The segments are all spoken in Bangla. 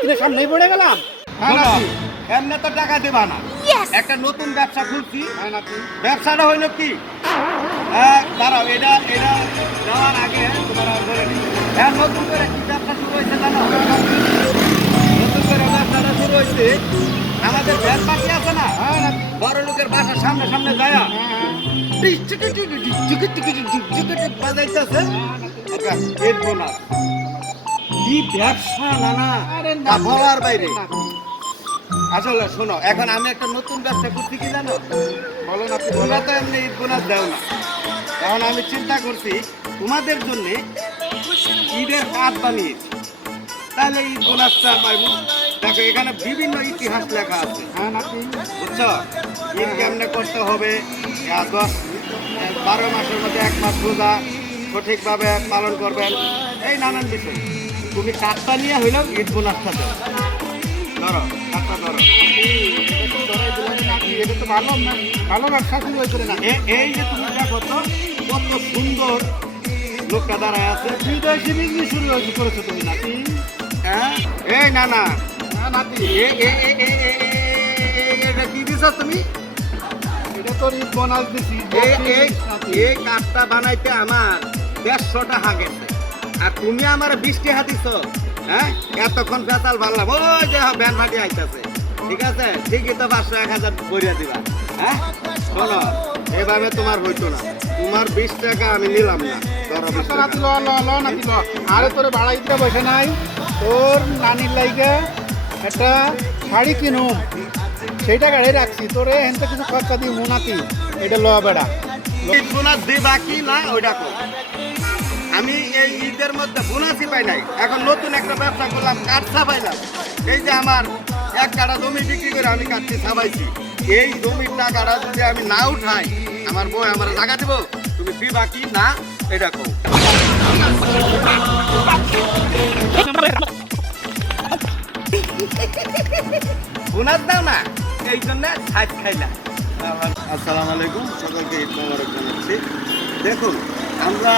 নাতিনের সামনেই পড়ে গেলাম। হ্যাঁ শোনো, নাতি। এমনি তো টাকা দেবা না। Yes! একটা নতুন ব্যবসা খুলছি। হ্যাঁ নাতি। ব্যবসাটা হইলো কি, দাঁড়াও, এটা যাওয়ার আগে তোমার বলে দিই। হ্যাঁ, নতুন করে কি ব্যবসা শুরু হয়েছে জানো? নতুন করে ব্যবসাটা শুরু হয়েছে, আমাদের ভ্যান পার্টি আছে না, হ্যাঁ নাতি। বড় লোকের বাসার সামনে সামনে যায় হ্যাঁ বাজাইতেছে একটা এর বোনাস। কি ব্যবসা নানা, আরে তা নাতি। বলার বাইরে। নাতি। আসলে শোনো, এখন আমি একটা নতুন ব্যবসা করছি কি জানো? বলো নাতি বলো। তোমরা তো এমনি ঈদ বোনাস দেও না, এখন আমি চিন্তা করছি তোমাদের জন্য ঈদের কার্ড বানিয়েছি, তাহলে ঈদ বোনাসটা পাইবো। দেখো, এখানে বিভিন্ন ইতিহাস লেখা আছে, হ্যাঁ নাতি। বুঝছো? ঈদ কেমনে করতে হবে, 12 মাসের মধ্যে 1 মাস রোজা সঠিকভাবে পালন করবেন, এই নানান বিষয়। তুমি কার্ডটা নিয়ে হইলেও ঈদ বোনাসটা দেও। ধরো কার্ডটা ধরো। ধরাই দিলাম নাতি, এটা তো ভালো না, ভালো ব্যবসা শুরু হয়েছে রে নাতি। এই যে তুমি দেখো তো কত সুন্দর লোকটা দাঁড়ায় আছে। বিদেশি বিজনেস শুরু হয়েছে করেছো তুমি নাতি। হ্যাঁ, এই না না, হ্যাঁ নাতি। এটা কি দিছ তুমি? এটা তোর ঈদ বোনাস দিছি। এই কার্ডটা বানাইতে আমার 150 টাকা গেছে, আর তুমি আমার 20 টাকা দিছ। হ্যাঁ, এতক্ষণ পেতাল ভাবলাম ওই যে ব্যান ফাটি আইতেছে। ঠিক আছে, ঠিকই তো 500 1000 বইয়া দিবা। হ্যাঁ, শোনো, এভাবে তোমার হইতো না। তোমার 20 টাকা আমি নিলাম না। ধরো 20 আচ্ছা টাকা। নাতি, ল ল ল নাতি ল। আরে তোর ভাড়া দিতে বসে নাই, তোর নানির লাইগে একটা শাড়ি কিনুম, সেইটা গাড়ি রাখছি, তোরে হেনতে কিছু খরচা দিই নাতি। এটা ল বেড়া। ঈদ বোনাস দিবা কি না ওইটা কো। আমি এই ঈদের মধ্যে বোনাসই পাই নাই, এখন নতুন একটা ব্যবসা করলাম, কাঠ ছাপাইলাম। এই যে আমার 1 কাঠা জমি বিক্রি করে আমি কাঠটি ছাপাইছি, এই জমির টাকাটা যদি আমি না উঠাই, আমার বই আমার জায়গা দিব। তুমি দিবা কি না এটা কো। বোনাস দাও না, এই জন্য ছাইট খাইলাম। আসসালামু আলাইকুম, সকলকে ঈদ মোবারক জানাচ্ছি। দেখুন, আমরা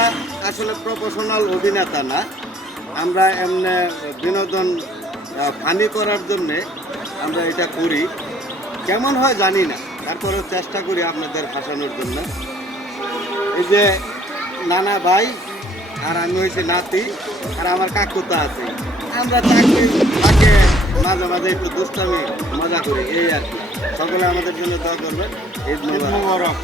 আসলে প্রফেশনাল অভিনেতা না, আমরা এমনি বিনোদন ফানি করার জন্যে আমরা এটা করি। কেমন হয় জানি না, তারপরেও চেষ্টা করি আপনাদের হাসানোর জন্য। এই যে নানা ভাই আর আমি হয়েছি নাতি, আর আমার কাকুতা আছে, আমরা চাকরি থাকে মাঝে মাঝে একটু দুষ্টামি মজা করি, এই আর কি। সকলে আমাদের জন্য দোয়া করবেন। ঈদ মোবারক।